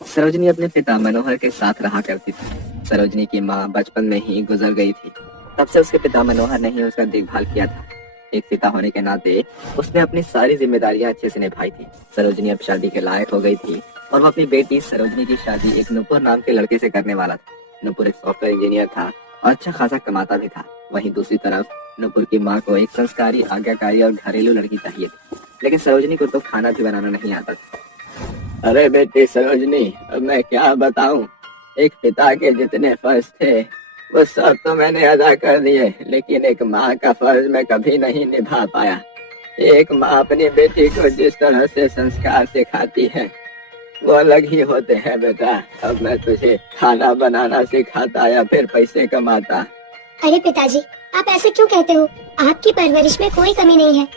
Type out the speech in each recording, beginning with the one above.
सरोजिनी अपने पिता मनोहर के साथ रहा करती थी। सरोजिनी की माँ बचपन में ही गुजर गई थी। तब से उसके पिता मनोहर ने ही उसका देखभाल किया था। एक पिता होने के नाते उसने अपनी सारी जिम्मेदारियां अच्छे से निभाई थी। सरोजिनी अब शादी के लायक हो गई थी और वो अपनी बेटी सरोजिनी की शादी एक नुपुर नाम के लड़के से करने वाला था। नुपुर एक सॉफ्टवेयर इंजीनियर था और अच्छा खासा कमाता भी था। वहीं दूसरी तरफ नुपुर की माँ को एक संस्कारी, आज्ञाकारी और घरेलू लड़की चाहिए थी, लेकिन सरोजिनी को तो खाना भी बनाना नहीं आता था। अरे बेटी सरोजनी, अब मैं क्या बताऊं। एक पिता के जितने फर्ज थे वो सब तो मैंने अदा कर दिए, लेकिन एक माँ का फर्ज मैं कभी नहीं निभा पाया। एक माँ अपनी बेटी को जिस तरह से संस्कार सिखाती है वो अलग ही होते हैं बेटा। अब मैं तुझे खाना बनाना सिखाता या फिर पैसे कमाता। अरे पिताजी, आप ऐसे क्यों कहते हो? आपकी परवरिश में कोई कमी नहीं है।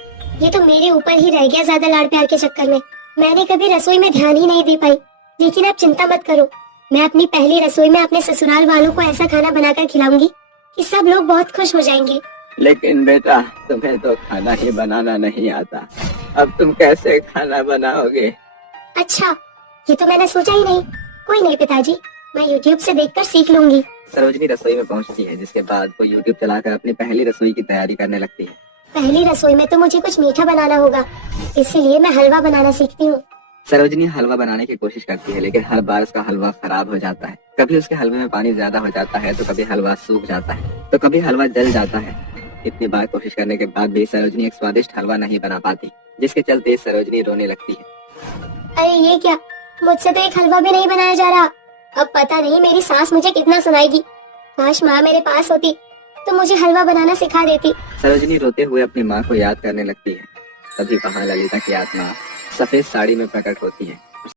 ये तो मेरे ऊपर ही रह गया ज्यादा लाड़ प्यार के चक्कर में। मैंने कभी रसोई में ध्यान ही नहीं दे पाई। लेकिन आप चिंता मत करो, मैं अपनी पहली रसोई में अपने ससुराल वालों को ऐसा खाना बनाकर खिलाऊंगी कि सब लोग बहुत खुश हो जाएंगे। लेकिन बेटा, तुम्हें तो खाना ही बनाना नहीं आता, अब तुम कैसे खाना बनाओगे? अच्छा, ये तो मैंने सोचा ही नहीं। कोई नहीं पिताजी, मैं YouTube से देखकर सीख लूंगी। सरोजनी रसोई में पहुंचती है, जिसके बाद वो YouTube चलाकर अपनी पहली रसोई की तैयारी करने लगती है। पहली रसोई में तो मुझे कुछ मीठा बनाना होगा, इसलिए मैं हलवा बनाना सीखती हूँ। सरोजनी हलवा बनाने की कोशिश करती है, लेकिन हर बार उसका हलवा खराब हो जाता है। कभी उसके हलवे में पानी ज्यादा हो जाता है, तो कभी हलवा सूख जाता है, तो कभी हलवा जल जाता है। इतनी बार कोशिश करने के बाद भी सरोजनी एक स्वादिष्ट हलवा नहीं बना पाती, जिसके चलते सरोजनी रोने लगती है। अरे ये क्या, मुझसे तो एक हलवा भी नहीं बनाया जा रहा। अब पता नहीं मेरी सास मुझे कितना सुनाएगी। काश माँ मेरे पास होती तो मुझे हलवा बनाना सिखा देती। सरोजनी रोते हुए अपनी माँ को याद करने लगती है। तभी वहाँ ललिता की आत्मा सफेद साड़ी में प्रकट होती है।